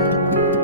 อ